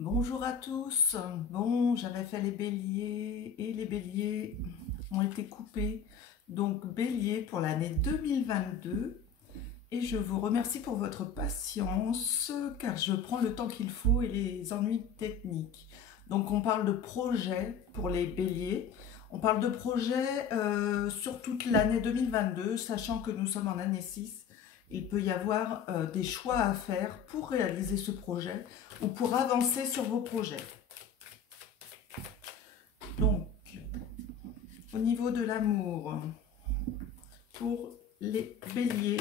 Bonjour à tous. Bon, j'avais fait les béliers et les béliers ont été coupés. Donc bélier pour l'année 2022. Et je vous remercie pour votre patience car je prends le temps qu'il faut et les ennuis techniques. Donc on parle de projet pour les béliers. On parle de projet sur toute l'année 2022, sachant que nous sommes en année 6. Il peut y avoir des choix à faire pour réaliser ce projet ou pour avancer sur vos projets. Donc, au niveau de l'amour, pour les béliers,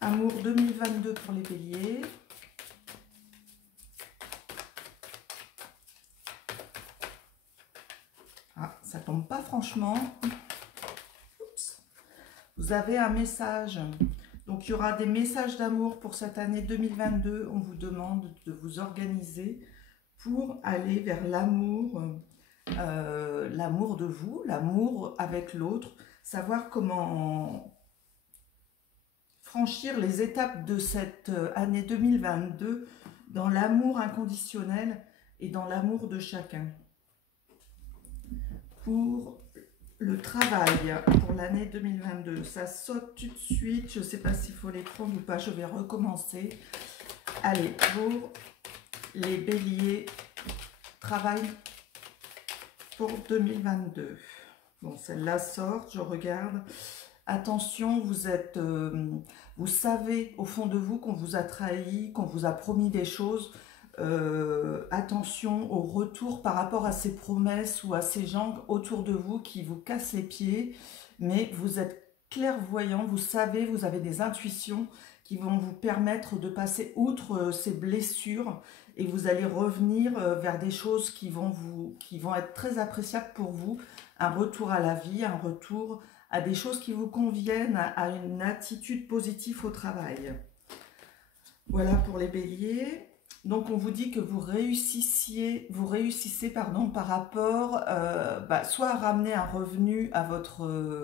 amour 2022 pour les béliers. Ah, ça tombe pas franchement. Oups. Vous avez un message. Donc, il y aura des messages d'amour pour cette année 2022. On vous demande de vous organiser pour aller vers l'amour, l'amour de vous, l'amour avec l'autre, savoir comment franchir les étapes de cette année 2022 dans l'amour inconditionnel et dans l'amour de chacun. Pour le travail, pour l'année 2022, ça saute tout de suite, je ne sais pas s'il faut les prendre ou pas, je vais recommencer. Allez, pour les béliers, travail pour 2022. Bon, celle-là sort, je regarde. Attention, vous savez au fond de vous qu'on vous a trahi, qu'on vous a promis des choses. Attention au retour par rapport à ces promesses ou à ces gens autour de vous qui vous cassent les pieds. Mais vous êtes clairvoyant, vous savez, vous avez des intuitions qui vont vous permettre de passer outre ces blessures et vous allez revenir vers des choses qui vont être très appréciables pour vous. Un retour à la vie, un retour à des choses qui vous conviennent, à une attitude positive au travail. Voilà pour les béliers. Donc on vous dit que vous réussissez par rapport soit à ramener un revenu à votre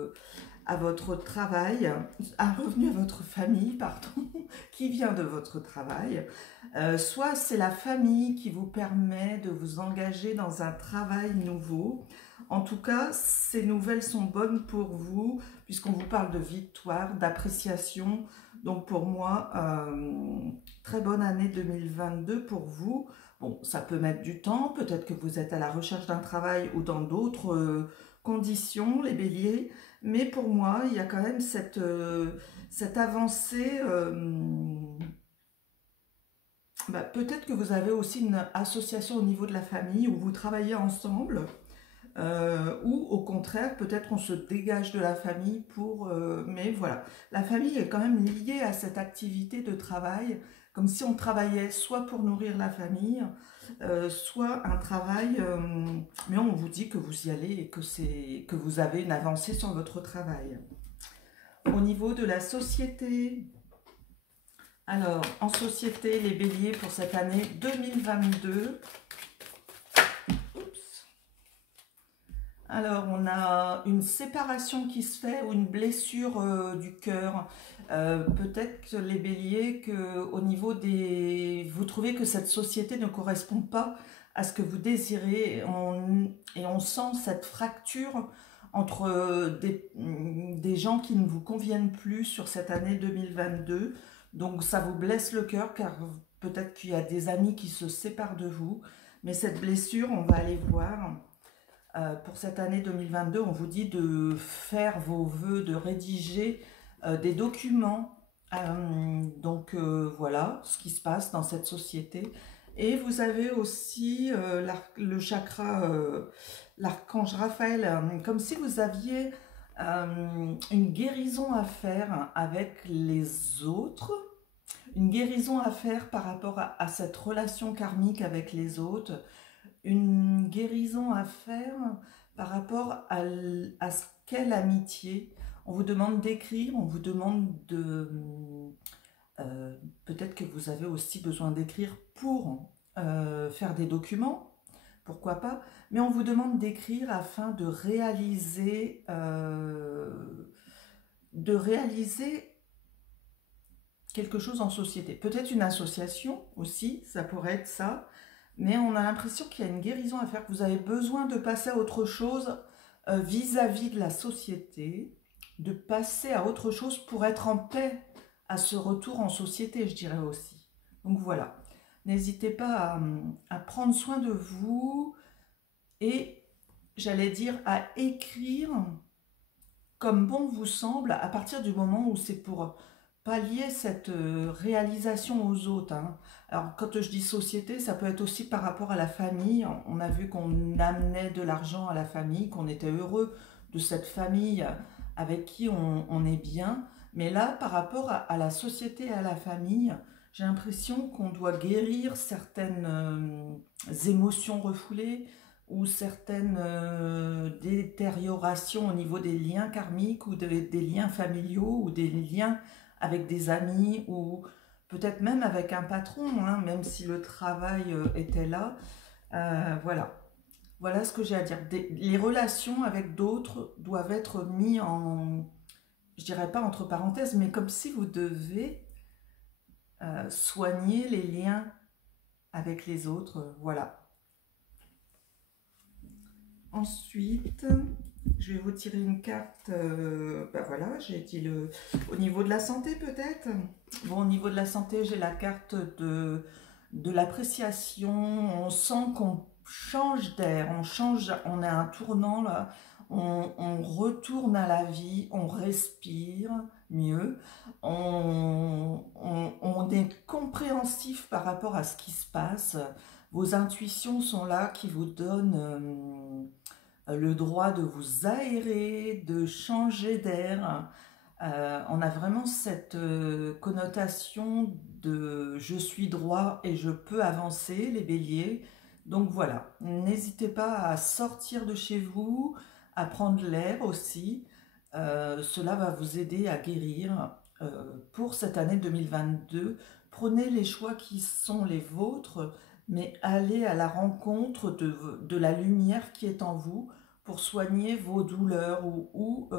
travail, un revenu à votre famille, pardon, qui vient de votre travail. Soit c'est la famille qui vous permet de vous engager dans un travail nouveau. En tout cas, ces nouvelles sont bonnes pour vous, puisqu'on vous parle de victoire, d'appréciation. Donc pour moi, très bonne année 2022 pour vous. Bon, ça peut mettre du temps, peut-être que vous êtes à la recherche d'un travail ou dans d'autres conditions, les béliers. Mais pour moi, il y a quand même cette avancée. Peut-être que vous avez aussi une association au niveau de la famille où vous travaillez ensemble. Ou au contraire, peut-être on se dégage de la famille mais voilà, la famille est quand même liée à cette activité de travail, comme si on travaillait soit pour nourrir la famille, soit un travail, mais on vous dit que vous y allez et que vous avez une avancée sur votre travail. Au niveau de la société, alors en société, les béliers pour cette année 2022, alors, on a une séparation qui se fait ou une blessure du cœur. Peut-être que les béliers, au niveau vous trouvez que cette société ne correspond pas à ce que vous désirez et on sent cette fracture entre des gens qui ne vous conviennent plus sur cette année 2022. Donc, ça vous blesse le cœur car peut-être qu'il y a des amis qui se séparent de vous. Mais cette blessure, on va aller voir. Pour cette année 2022, on vous dit de faire vos vœux, de rédiger des documents. Voilà ce qui se passe dans cette société. Et vous avez aussi le chakra, l'archange Raphaël, comme si vous aviez une guérison à faire avec les autres, une guérison à faire par rapport à cette relation karmique avec les autres, une guérison à faire par rapport à ce qu'est l'amitié. On vous demande d'écrire, on vous demande peut-être que vous avez aussi besoin d'écrire pour faire des documents, pourquoi pas, mais on vous demande d'écrire afin de réaliser quelque chose en société. Peut-être une association aussi, ça pourrait être ça. mais on a l'impression qu'il y a une guérison à faire, que vous avez besoin de passer à autre chose vis-à-vis de la société, de passer à autre chose pour être en paix à ce retour en société, je dirais aussi. Donc voilà, n'hésitez pas à prendre soin de vous et, j'allais dire, à écrire comme bon vous semble, à partir du moment où c'est pour pallier cette réalisation aux autres, hein. Alors, quand je dis société, ça peut être aussi par rapport à la famille. On a vu qu'on amenait de l'argent à la famille, qu'on était heureux de cette famille avec qui on est bien. Mais là, par rapport à la société et à la famille, j'ai l'impression qu'on doit guérir certaines émotions refoulées, ou certaines détériorations au niveau des liens karmiques ou des liens familiaux ou des liens avec des amis ou peut-être même avec un patron, hein, même si le travail était là. Voilà. Voilà ce que j'ai à dire. Les relations avec d'autres doivent être mis en, je dirais pas entre parenthèses, mais comme si vous devez soigner les liens avec les autres. Voilà. Ensuite, je vais vous tirer une carte. Ben voilà, j'ai dit au niveau de la santé peut-être. Bon, au niveau de la santé, j'ai la carte de l'appréciation. On sent qu'on change d'air, on est à un tournant là. On retourne à la vie, on respire mieux. On est compréhensif par rapport à ce qui se passe. Vos intuitions sont là qui vous donnent le droit de vous aérer, de changer d'air. On a vraiment cette connotation de je suis droit et je peux avancer, les béliers. Donc voilà, n'hésitez pas à sortir de chez vous, à prendre l'air aussi. Cela va vous aider à guérir pour cette année 2022. Prenez les choix qui sont les vôtres, mais allez à la rencontre de la lumière qui est en vous pour soigner vos douleurs ou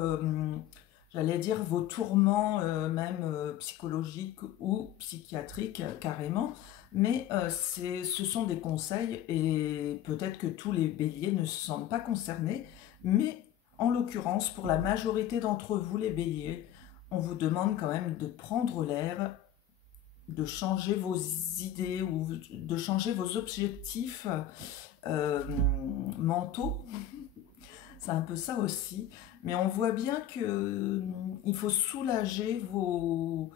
j'allais dire vos tourments même psychologiques ou psychiatriques carrément. Mais ce sont des conseils et peut-être que tous les béliers ne se sentent pas concernés, mais en l'occurrence, pour la majorité d'entre vous les béliers, on vous demande quand même de prendre l'air, de changer vos idées ou de changer vos objectifs euh, mentaux. C'est un peu ça aussi. Mais on voit bien que il faut soulager vos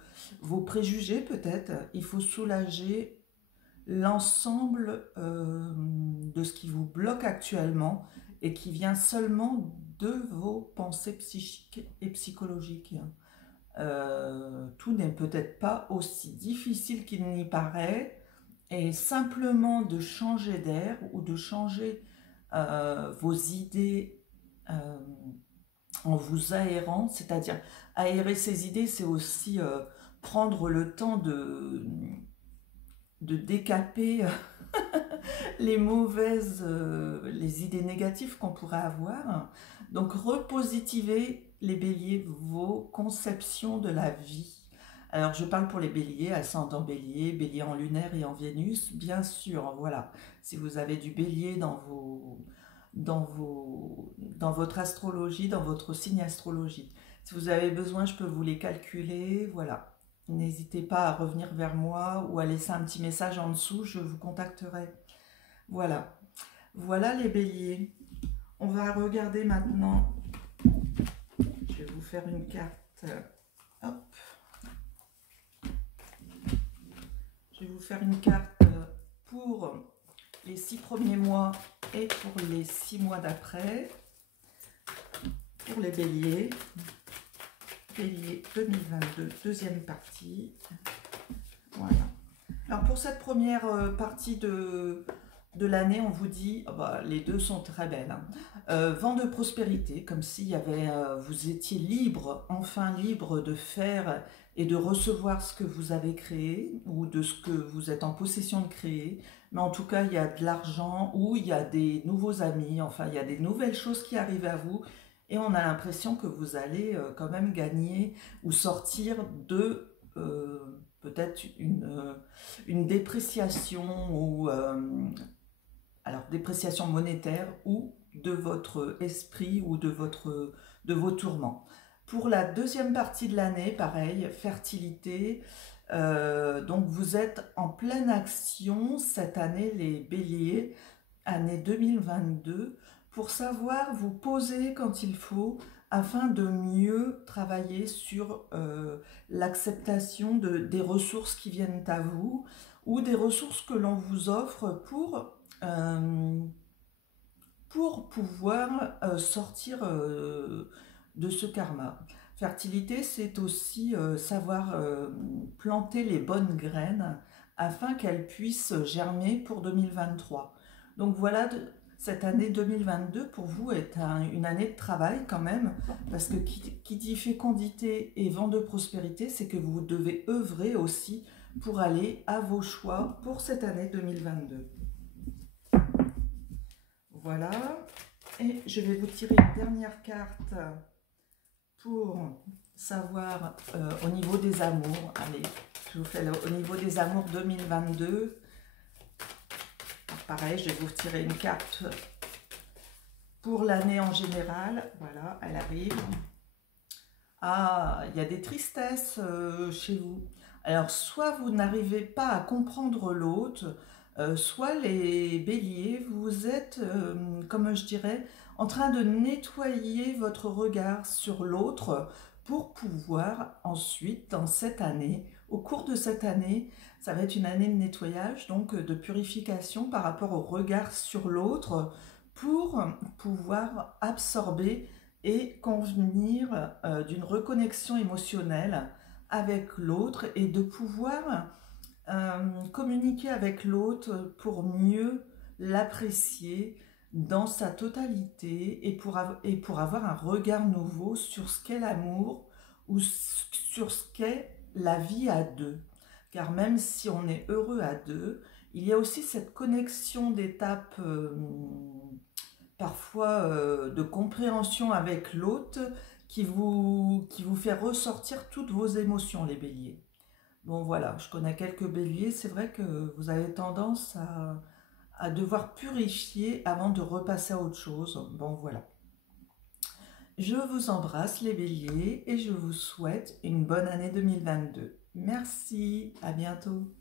préjugés peut-être. Il faut soulager l'ensemble de ce qui vous bloque actuellement et qui vient seulement de vos pensées psychiques et psychologiques. Tout n'est peut-être pas aussi difficile qu'il n'y paraît, et simplement de changer d'air ou de changer vos idées euh, en vous aérant, c'est-à-dire aérer ses idées, c'est aussi prendre le temps de décaper les idées négatives qu'on pourrait avoir. Donc repositiver les béliers, vos conceptions de la vie. Alors je parle pour les béliers, ascendant bélier, bélier en lunaire et en Vénus, bien sûr, voilà. Si vous avez du bélier dans votre astrologie, dans votre signe astrologique. Si vous avez besoin, je peux vous les calculer, voilà. N'hésitez pas à revenir vers moi ou à laisser un petit message en dessous, je vous contacterai. Voilà. Voilà les béliers. On va regarder maintenant. Je vais vous faire une carte. Hop. Je vais vous faire une carte pour les 6 premiers mois et pour les 6 mois d'après. Pour les béliers. Bélier 2022, deuxième partie. Voilà. Alors pour cette première partie de l'année, on vous dit, oh bah, les deux sont très belles. Hein. Vent de prospérité, comme s'il y avait, vous étiez libre, enfin libre de faire et de recevoir ce que vous avez créé ou de ce que vous êtes en possession de créer. Mais en tout cas, il y a de l'argent ou il y a des nouveaux amis, enfin il y a des nouvelles choses qui arrivent à vous. Et on a l'impression que vous allez quand même gagner ou sortir peut-être une dépréciation ou alors dépréciation monétaire ou de votre esprit ou de vos tourments. Pour la deuxième partie de l'année, pareil, fertilité. Donc vous êtes en pleine action cette année, les béliers, année 2022, pour savoir vous poser quand il faut afin de mieux travailler sur l'acceptation des ressources qui viennent à vous ou des ressources que l'on vous offre pour pouvoir sortir de ce karma. Fertilité, c'est aussi savoir planter les bonnes graines afin qu'elles puissent germer pour 2023. Donc voilà, cette année 2022 pour vous est une année de travail quand même, parce que qui dit fécondité et vent de prospérité, c'est que vous devez œuvrer aussi pour aller à vos choix pour cette année 2022. Voilà, et je vais vous tirer une dernière carte pour savoir au niveau des amours. Allez, je vous fais au niveau des amours 2022. Pareil, je vais vous retirer une carte pour l'année en général. Voilà, elle arrive. Ah, il y a des tristesses chez vous. Alors, soit vous n'arrivez pas à comprendre l'autre, soit les béliers, vous êtes, comme je dirais, en train de nettoyer votre regard sur l'autre pour pouvoir ensuite, dans cette année, au cours de cette année, ça va être une année de nettoyage, donc de purification par rapport au regard sur l'autre pour pouvoir absorber et convenir d'une reconnexion émotionnelle avec l'autre et de pouvoir communiquer avec l'autre pour mieux l'apprécier dans sa totalité et pour avoir un regard nouveau sur ce qu'est l'amour ou sur ce qu'est la vie à deux. Car même si on est heureux à deux, il y a aussi cette connexion d'étapes parfois de compréhension avec l'autre qui vous fait ressortir toutes vos émotions, les béliers. Bon voilà, je connais quelques béliers, c'est vrai que vous avez tendance à devoir purifier avant de repasser à autre chose. Bon voilà. Je vous embrasse les béliers et je vous souhaite une bonne année 2022. Merci, à bientôt.